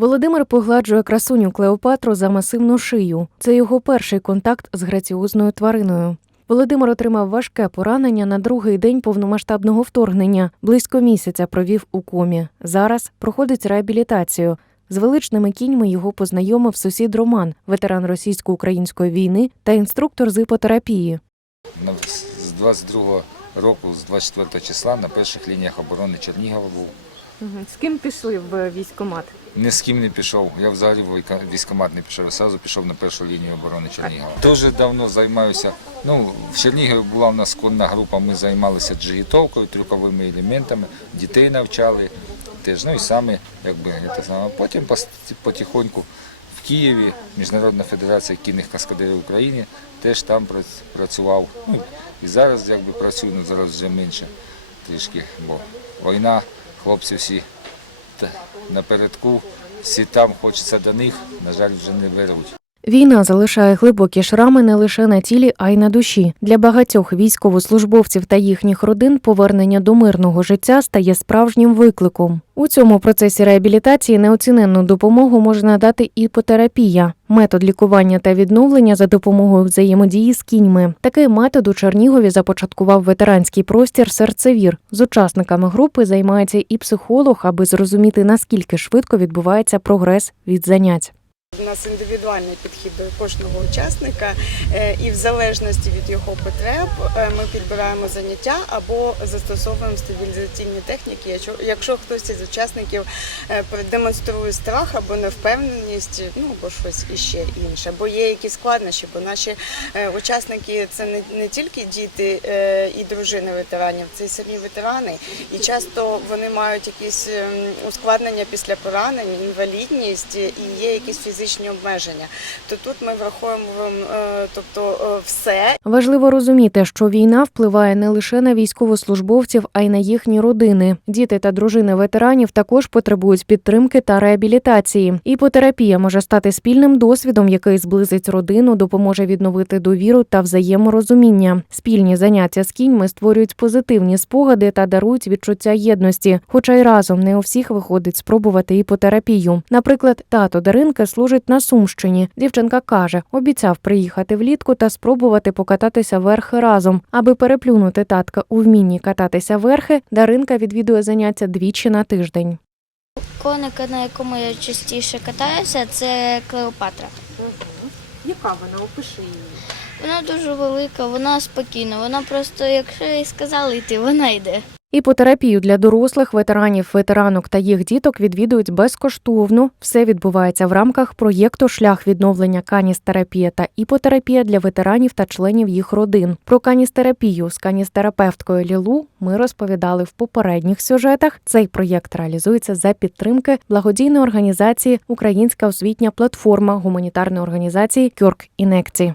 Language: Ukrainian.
Володимир погладжує красуню Клеопатру за масивну шию. Це його перший контакт з граціозною твариною. Володимир отримав важке поранення на другий день повномасштабного вторгнення. Близько місяця провів у комі. Зараз проходить реабілітацію. З величними кіньми його познайомив сусід Роман, ветеран російсько-української війни та інструктор з іпотерапії. З 22 року, з 24 числа на перших лініях оборони Чернігова був. З ким пішли в військкомат? Ні з ким не пішов. Я взагалі в військкомат не пішов, я одразу пішов на першу лінію оборони Чернігова. Дуже давно займаюся. Ну, в Чернігові була в нас конна група, ми займалися джигітовкою, трюковими елементами, дітей навчали теж. Ну і саме, якби це саме. Потім пос- потихоньку в Києві Міжнародна федерація кінних каскадерів України теж там працював. Ну, і зараз якби працюю, ну зараз вже менше трішки, бо війна, хлопці всі напередку, всі там хочеться до них, на жаль, вже не беруть. Війна залишає глибокі шрами не лише на тілі, а й на душі. Для багатьох військовослужбовців та їхніх родин повернення до мирного життя стає справжнім викликом. У цьому процесі реабілітації неоціненну допомогу може надати іпотерапія метод лікування та відновлення за допомогою взаємодії з кіньми. Такий метод у Чернігові започаткував ветеранський простір серцевір. З учасниками групи займається і психолог, аби зрозуміти наскільки швидко відбувається прогрес від занять. У нас індивідуальний підхід до кожного учасника, е, і в залежності від його потреб е, ми підбираємо заняття або застосовуємо стабілізаційні техніки. Якщо, хтось із учасників е, продемонструє страх або невпевненість, ну або щось іще інше, бо є якісь складнощі, бо наші е, учасники це не, не тільки діти е, і дружини ветеранів, це й самі ветерани, і часто вони мають якісь ем, ускладнення після поранень, інвалідність і є якісь фізичні обмеження. То тут ми враховуємо е, тобто е, все Важливо розуміти, що війна впливає не лише на військовослужбовців, а й на їхні родини. Діти та дружини ветеранів також потребують підтримки та реабілітації. Іпотерапія може стати спільним досвідом, який зблизить родину, допоможе відновити довіру та взаєморозуміння. Спільні заняття з кіньми створюють позитивні спогади та дарують відчуття єдності. Хоча й разом не у всіх виходить спробувати іпотерапію. Наприклад, тато Даринки служить на Сумщині. Дівчинка каже, обіцяв приїхати влітку та спробувати покататися верхи разом. Аби переплюнути татка у вмінні кататися верхи, Даринка відвідує заняття двічі на тиждень. Коника, на якому я частіше катаюся, це Клеопатра. Яка вона опиши її? Вона дуже велика, вона спокійна. Вона просто, якщо їй сказали йти, вона йде. Іпотерапію для дорослих, ветеранів, ветеранок та їх діток відвідують безкоштовно. Все відбувається в рамках проєкту Шлях відновлення каністерапія та іпотерапія для ветеранів та членів їх родин. Про каністерапію з каністерапевткою Лілу ми розповідали в попередніх сюжетах. Цей проєкт реалізується за підтримки благодійної організації Українська освітня платформа гуманітарної організації Кьорк Інекці.